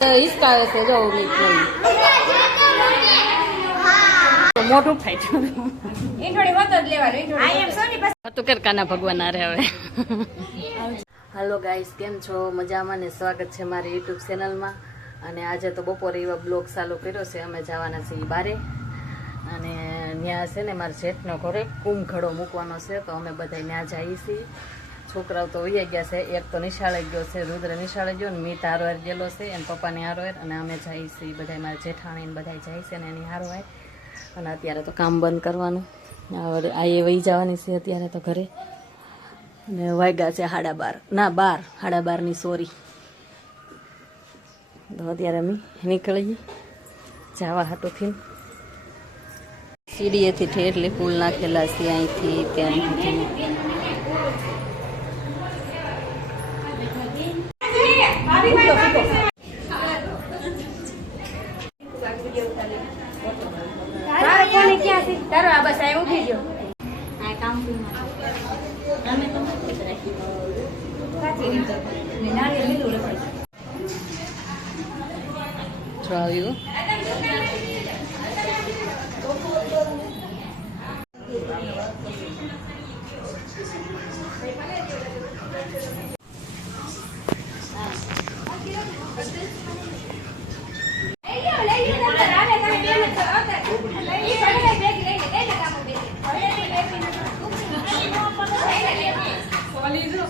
હિસકાવે છે જો મોટું ફાઈટ હતું કે કાના ભગવાન હવે હાલો ગાઈસ, કેમ છો? મજામાં ને સ્વાગત છે મારી યુટ્યુબ ચેનલમાં. અને આજે તો બપોરે એવા બ્લોગ ચાલુ કર્યો છે, અમે જવાના છીએ બારે. અને ત્યાં છે ને મારા જેઠનો ઘરે કુંભઘડો મૂકવાનો છે, તો અમે બધા ત્યાં જઈએ છીએ. છોકરાઓ તો વહી ગયા છે. એક તો નિશાળે ગયો છે, રુદ્ર નિશાળે ગયો ને મીત હારવાર ગયેલો છે એને પપ્પાની હારવાર અને અમે જઈએ છીએ બધા મારા જેઠાણી ને બધા જાય છે ને એની હારવાર અને અત્યારે તો કામ બંધ કરવાનું. હવે વહી જવાની છે અત્યારે તો ઘરે. અને વાગ્યા છે સાડા બાર. ના, બાર. સાડા બારની સોરી. તો અત્યારે અમે નીકળીએ. જવા હાટોથી સીડીએથી ઠેરલી ફૂલ નાખેલા છે અહીંથી ત્યાં સુધી જો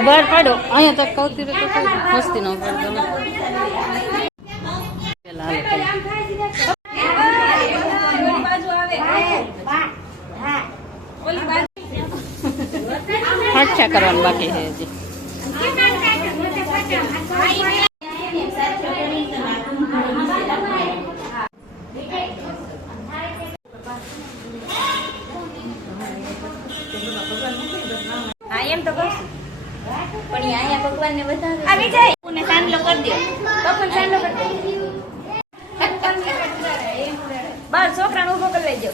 બહાર પાડો. અહીંયા તો કવતી તો મસ્તી નો કરવાનું બાકી છે હજી હા એમ તો કહું પણ અહીંયા ભગવાનને વધારે આવી જાય. પપ્પુને સાંડલો કરી દો પપ્પુને સાંડલો કરી દો બાર છોકરાને ઊભો કરી લેજો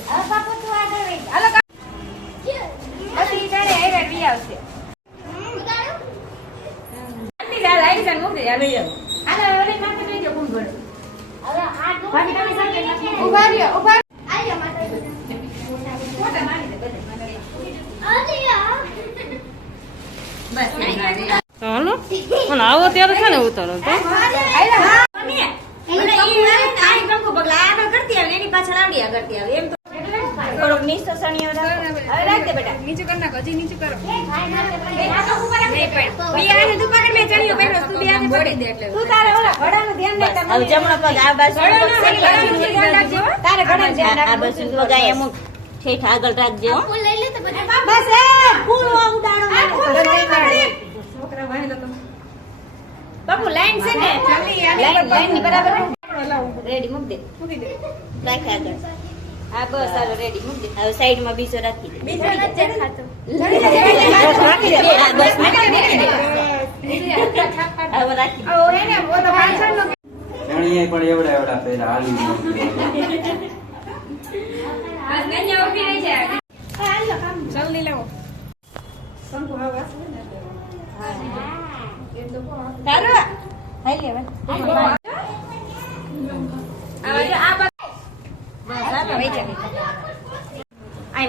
હાલો પછી તારે હારે બી આવશે. આંટી ચાલ, આવી જાય, મોકલી, હાલો જાઓ. હાલો, ઓલી માથે બેસી જાઓ, કુંભ ભરો. ભાભી, તમે સાથે નથી. ઊભા રહ્યો, ઊભા ફોટા મારી દે બધા. બસ હાલો પણ આવો ત્યારે છે ને ઉતારો તો. નીચું કરી નાખો હજી નીચું કરો. તું તારે ઓલા ઘોડાનું ધ્યાન દે તારે હવે જમણો પગ આ બાજુ ઘોડાનું ઘોડાનું ધ્યાન રાખજો હો. તારે ઘોડાનું ધ્યાન આ રાખજો. બાજુ પગ અહીંયા મૂક. ઠેઠ આગળ રાખજે બસ એ, મને. બાપુ લાઈન છે ને? લાઈન લાઈનની બરાબર રેડી મૂક દે. રાખ આગળ. હા બસ હાલો રેડી મૂક દે. હવે સાઈડમાં બીજો રાખી દે. બીજો રાખી દે. હા, બસ મૂકી દે. હવે રાખી દે. ઓ તો પાછળ નો જાણીએ પણ એવડા એવડા પહેલા હાલી રહી જલ્દી લાવો આ બાજુ આ બાજુ બસ હાલો વહી જા આય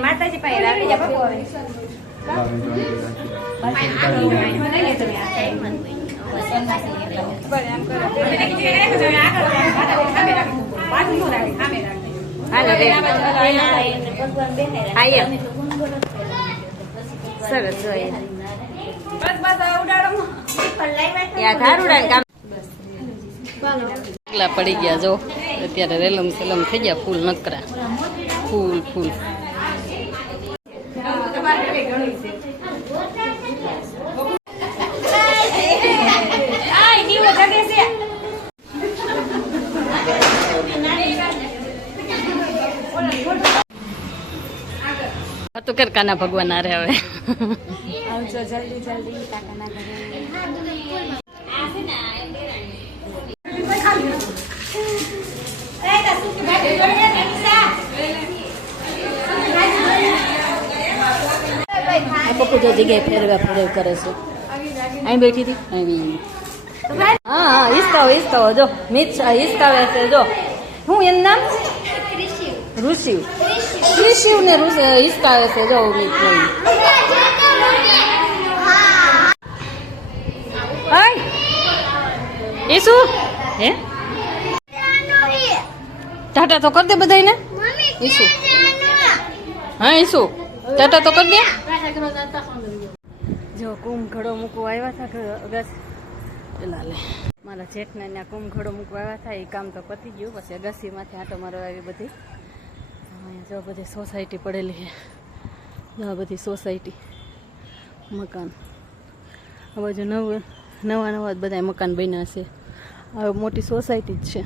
માતાજી પાસે રાખી જા બાપુ હવે ભગવાન બેહાડ્યા. હા, એમ. તમે તો ગુણ કરો છો. સરસ જોઈએ પડી ગયા જો. અત્યારે રેલમ સેલમ થઈ ગયા ફૂલ નકરા ફૂલ ફૂલ તમારે ઘરે ઘણું છે કર કાના ભગવાન આરે હવે આવજો જલ્દી જલ્દી કાકાના ઘરે આ પપ્પુ જો જગ્યાએ ફેરવા ફેરવ કરે છે અહીં બેઠી હતી અહીં હા હા હિસકાવો હિસકાવો જો મિત હિસકાવે છે જો હું એનું નામ ઋષિવ ઋષિવ ને ઋષ- હિસકાવે છે જો એ શું હે? ટાટા તો કરી દે બધાને ઈસુ. હા, ઈસુ. ટાટા તો કરી દે. જો કુંભ ઘડો મૂકવા આવ્યા હતા અગાસ. પેલા લે. મારા જેઠના ત્યાં કુંભ ઘડો મૂકવા આવ્યા હતા એ કામ તો પતી ગયું. પછી અગાસીમાંથી આટો મારવા આવી બધી. અહીંયા જો બધી સોસાયટી પડેલી છે. આ બધી સોસાયટી મકાન. આ બાજુ નવ, નવા નવા જ બધા મકાન બન્યા છે. આ મોટી સોસાયટી જ છે.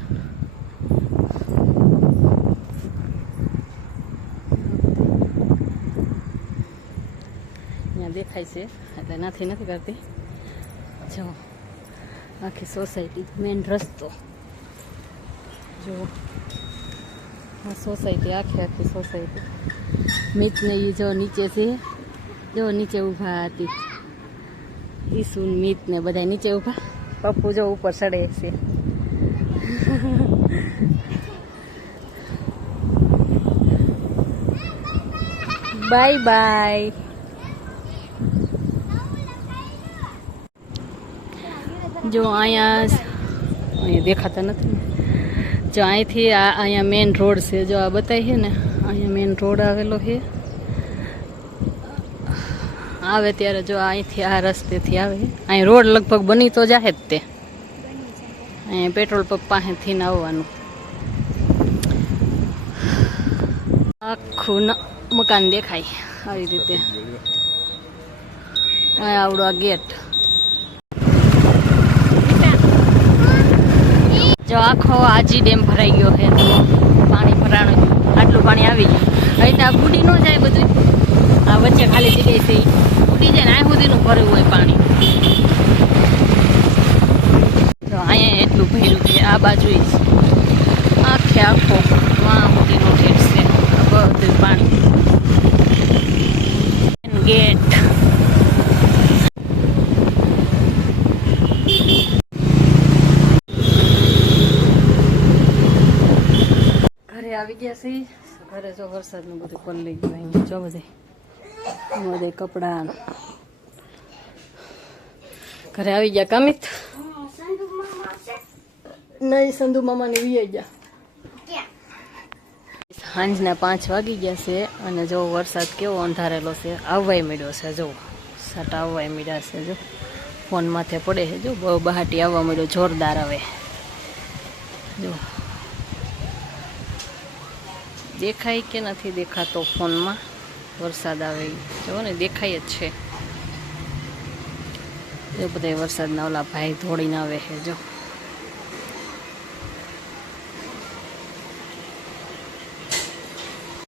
અહીંયા દેખાય છે, એટલે નથી નથી કરતી. જો, આખી સોસાયટી મેઇન રસ્તો. જો આ સોસાયટી આખી આખી સોસાયટી. મિતને એ જો નીચે છે જો નીચે ઊભા હતી. ઈસુ ને મિત ને બધા નીચે ઊભા. પપ્પુ જો ઉપર ચડે છે. Bye bye. જો અહીંયા અહીંયા દેખાતા નથી. જો અહીંથી આ અહીંયા મેઇન રોડ છે જો આ બતાવીએ ને અહીંયા મેઇન રોડ આવેલો છે આવે ત્યારે જો અહીંથી આ રસ્તેથી આવે અહીં રોડ લગભગ બની તો જાહે જ તે અહીંયા પેટ્રોલ પંપ પાસેથી ને આવવાનું આખું ન- મકાન દેખાય આવી રીતે અહીંયા આવડો આ ગેટ જો આખો આજી ડેમ ભરાઈ ગયો છે. પાણી ભરાણું આટલું પાણી આવી ગયું. અહીં ત્યાં બુડી ન જાય બધું. આ વચ્ચે ખાલી જગ્યાએ થઈ. બુડી જાય ને આ સુધીનું ભર્યું હોય પાણી. જો અહીંયા એટલું ભર્યું છે. આ બાજુ આખે આખો વાં સુધીનું ઠેઠ છે. બધું પાણી. ગેટ ઘરે આવી ગયા છે. ઘરે જો વરસાદનું બધું પલળી ગયું અહીંયા. જો બધે બધે કપડાં. ઘરે આવી ગયા કામિત નહીં, સંધુ મામાને વી ગયા. સાંજના પાંચ વાગી ગયા છે અને જો વરસાદ કેવો અંધારેલો છે, આવવાય મળ્યો છે, જો. સાટા આવવાય મળ્યા છે, જો. ફોન માથે પડે છે, જો. બહુ બહાટી આવવા મળ્યો, જોરદાર આવે. જો. દેખાય કે નથી દેખાતો ફોનમાં? વરસાદ આવે. જુઓ ને, દેખાય જ છે. એ બધા વરસાદના ઓલા ભાઈ ધોળીને આવે છે, જો.